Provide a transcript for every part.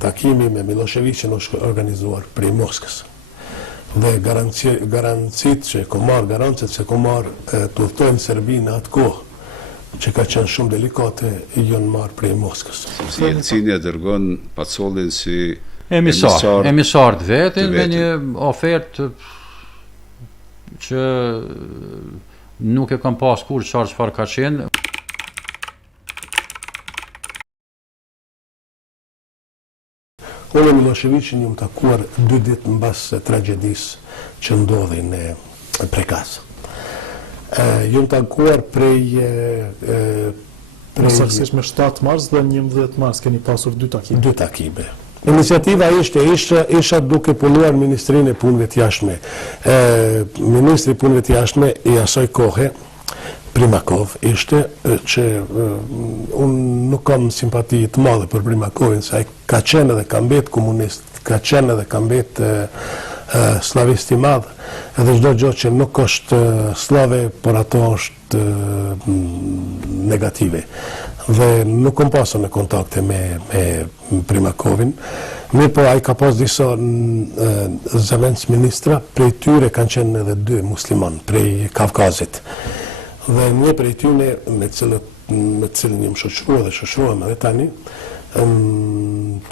takimi me Miloševićin është organizuar prej Moskës. Dhe garancit që ko marë, garancet që ko marë të udhtojnë Serbi në atë kohë, që ka qenë shumë delikate, i jonë marë prej Moskës. Si Jelcini e dërgon Pacolin si emisar të vetin me një ofertë që nuk e kam pas kur qarë çfarë ka qenë. Unë e Miloševićin jam takuar 2 ditë mbas tragjedisë që ndodhi në Prekaz. Jam takuar prej saktësisht me 7 mars dhe 11 mars keni pasur 2 takime. 2 takime. Iniciativa isha duke punuar Ministrinë e Punëve të Jashtme. Ministri i Punëve të Jashtme i asaj kohe, Primakov, ishte që unë nuk kam simpati të madhe për Primakovin, se ai ka qenë edhe ka mbet komunist, ka qenë edhe ka mbet slavist i madh, edhe çdo gjë që nuk është slave, por ato është negative. Dhe nuk kam pasur në kontakte me Primakovin, mirë po ai ka pas disa zëvendës ministra, prej tyre kanë qenë edhe 2 musliman, prej Kavkazit. Dhe një prej tyne me cilën jam shoqëruar dhe shoqërohem edhe tani,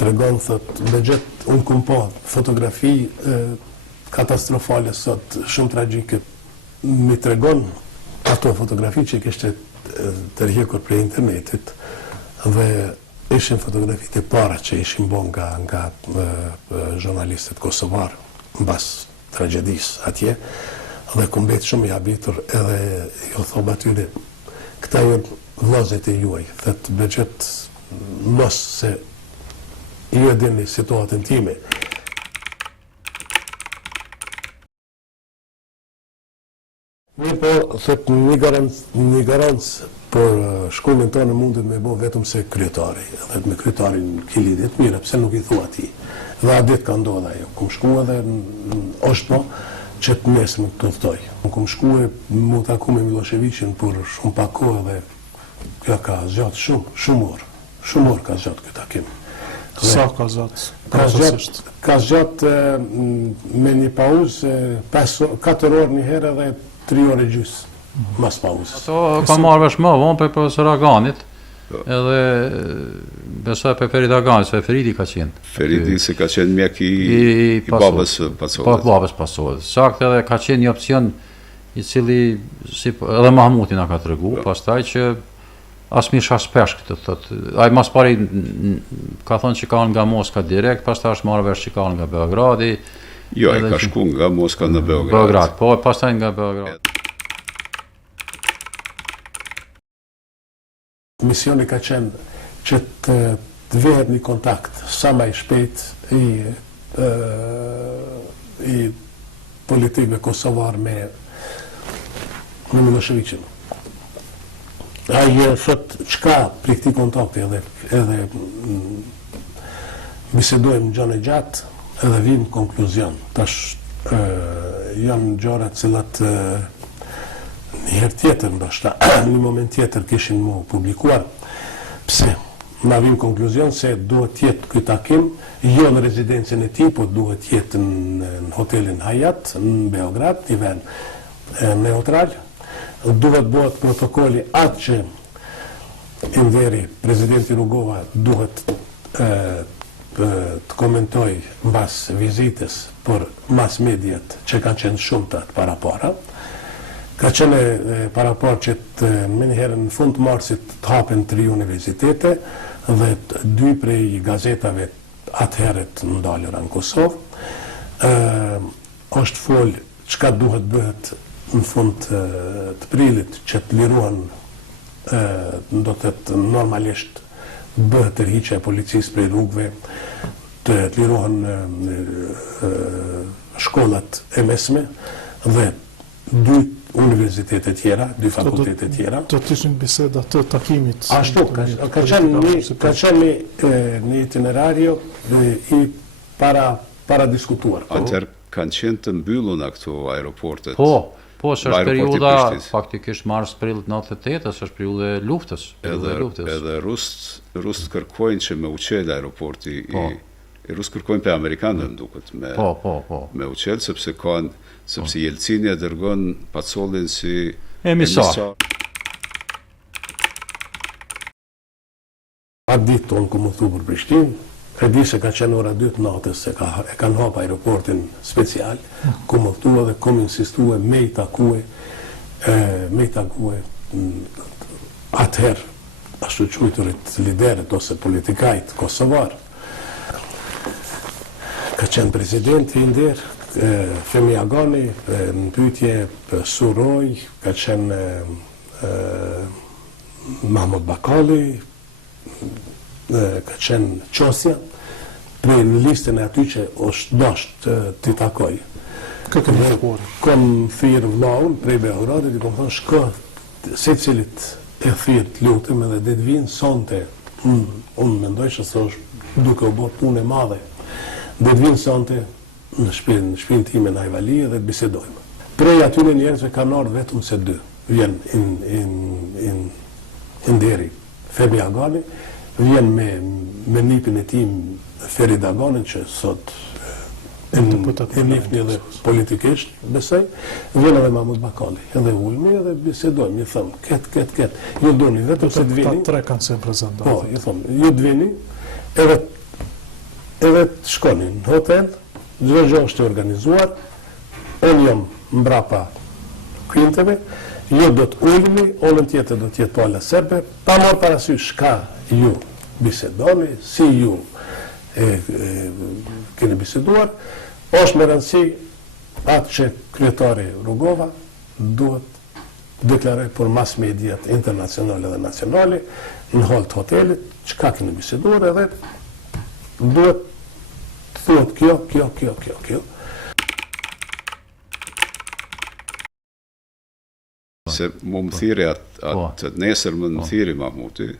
tregon, thot, me gjet unë kam pa fotografi katastrofale sot, shumë tragjike. Mi tregon ato fotografi që kishte tërhequr prej internetit dhe ishin fotografitë e para që ishin bën nga jurnalistët kosovar mbas tragjedisë atje. Dhe ku mbet shumë i habitur edhe ju thom atyre, këta janë vllazët e juaj, thot bëgjet mos se ju e dini situatën time. Mirë po, thot një garancë për shkollën tonë mundet me bo vetëm se kryetari, edhe me kryetarin ki lidhjet mire, pse nuk i thua ti. Dhe a ditë ka ndodha jo, kum shku edhe është po, që të nesëm të udhtoj. Unë kom shkuar mu taku me Miloševićin për shumë pak kohë dhe kjo ka zgjatë shumë orë ka zgjatë kjo takim. Sa ka zgjatë? Ka zgjatë me një pauzë 4 orë një herë dhe 3 orë e gjysmë mas pauzës. Ato ka marrë vesh më vonë për profesor Aganit, edhe besoj për Ferit Aganit, se Feriti ka qenë. Feriti se ka qenë mjek i babës Pacollit. Babës Pacollit. Saktë edhe ka qenë një opcion i cili edhe Mahmuti na ka tregu, pastaj që as mi shpesh këtë thotë. Ai mas pari ka thonë që ka nga Moska direkt, pastaj është marrë vesh që ka nga Beogradi. Jo, ai ka shku nga Moska në Beograd. Beograd, po pastaj nga Beograd. Misioni ka qenë që të vehet një kontakt sa më i shpejt i politikëve kosovar me Miloševićin. Ai thot çka për këtij kontakti edhe bisedojmë gjanë gjatë edhe vim konkluzion. Tash janë gjëra të cilat një herë tjetër, ndoshta, një moment tjetër kishin mu publikuar. Pse? Na vim konkluzion se duhet jetë ky takim, jo në rezidencën e tij, po duhet jetë në hotelin Hayat, në Beograd, një vend neutral. Duhet bëhet protokolli atë që i nderi presidenti Rugova duhet të komentoj mbas vizitës për mas mediat që kanë qenë shumë të para. Ka qenë parapar që menjëherë në fund të marsit të hapen 3 universitete dhe 2 prej gazetave atëherët ndalura në Kosovë. Është folë çka duhet bëhet në fund të prillit që të liruan, do të të normalisht bëhet tërhiqja e policisë prej rrugëve, të liruan shkollat e mesme dhe 2 universitete tjera, 2 fakultete tjera. Do të ishin biseda të takimit. Ashtu, ka qenë një itinerario i para diskutuar. Atër kanë qenë të mbylluna këto aeroportet. Po, është periuda, faktikisht mars-prill 98, është periuda e luftës. Edhe rusët kërkojnë që me uqel aeroporti Rusë kërkojnë për Amerikanë, më duket, me uqel, sepse Jelcini e dërgon Pacolin si emisar. Atë ditë tonë ku më thu për Prishtinë, e di se ka qenë ora 2 natës se e kanë hap aeroportin special, ku më thu edhe kom insistue me i takue atëherë ashtu quajturit liderët ose politikajt kosovar. Ka qenë presidenti i nder, Femi Agani, në pyetje Suroj, ka qenë Mahmud Bakali, ka qenë Qosja, prej në listën e aty që është dasht t'i takoj. Kom thirë vllaun prej Beogradit, i kom thonë shko se cilit e thirë të lutem edhe dhe të vinë sonte, unë mendoj që se është duke u bërë punë e madhe, dhe të vinë sonte në shpinë time në Ajvali dhe të bisedojmë. Prej atyre njerëzve kanë ardhur vetëm se 2, vjen Inderi Femi Agani, vjen me nipin e tim Ferid Aganin, që sot e nifni edhe politikisht, besoj, vjen edhe Mahmud Bakali, edhe ulmi edhe bisedojmë, i thëmë, ketë, ju doni, vetëm se të vini. Ta 3 kanë se prezent. Po, i thëmë, ju të vini, edhe të shkoni në hotel, çdo gjë është e organizuar, unë jam mbrapa kvinteve, ju do të ulmi, onën tjetër do t'jetë pala serbe, pa marrë parasysh shka ju bisedoni, si ju keni biseduar, është me rëndësi atë që kryetari Rugova duhet deklaroj për mas mediat internacionale dhe nacionale në hall të hotelit, çka keni biseduar edhe duhet thuhet kjo. Se më thiri atë nesër më thiri Mahmuti.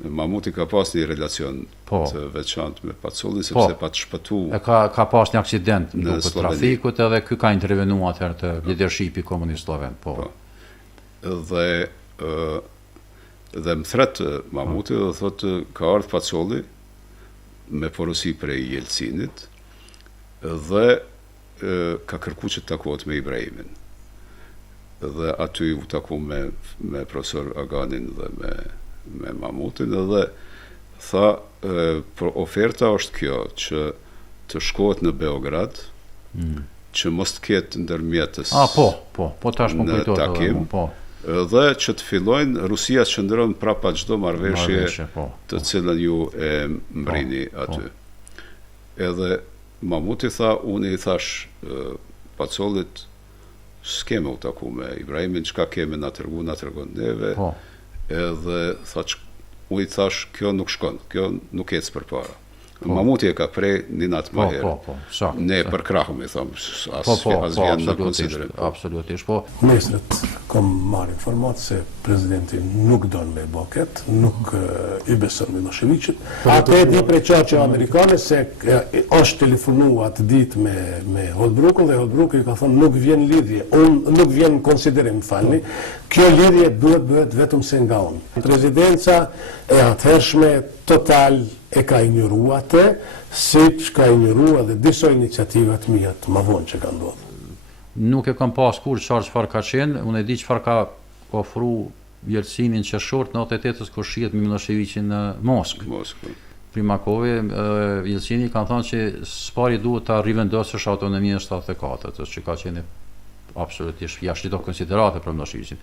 Mahmuti ka pas një relacion të veçantë me Pacolin, sepse pa të shpëtu... Ka pas një aksident në trafikut edhe ky ka intervenu atëherë të leadershipi komunist sloven. Dhe më thretë Mahmuti dhe thotë ka ardhë Pacoli me porosi prej Jelcinit dhe ka kërku që të takohet me Ibrahimin. Dhe aty u taku me profesor Aganin dhe me Mahmutin dhe tha oferta është kjo që të shkohet në Beograd që mos të ketë ndërmjetës në takim dhe që të fillojnë Rusia të qëndron prapa çdo marrëveshje të cilën ju e mbrini aty. Edhe Mahmuti tha, unë i thash Pacolit s'keme u taku me Ibrahimin, çka keme na tregon neve. Edhe unë i thash, kjo nuk shkon, kjo nuk ecë përpara. Mahmuti e ka prej një natë më herë. Ne për krahëm, i thamë, as vjen në konsiderim. Absolutisht, Nesret kom marrë informatë se presidenti nuk don me boket, nuk i beson Miloševićit. Atë e di prej qarqe amerikane se është telefonu atë ditë me Holbrookun dhe Holbrooku i ka thonë nuk vjen lidhje, nuk vjen konsiderim, falni, kjo lidhje duhet bëhet vetëm se nga unë. Presidenca e atëhershme total e ka injorua atë, si që ka injorua dhe disa iniciativat mija të më vonë që ka ndodhë. Nuk e kam pas kur çfarë ka qenë, unë e di çfarë ka ofru Jelcinin qershor në 88-s kur shihet me Miloševićin në Moskë. Primakove, Jelcini kanë thënë që s'pari duhet ta rivendosësh autonominë e 74-s, që ka qenë absolutisht jashtë çdo konsiderate për Miloševićin.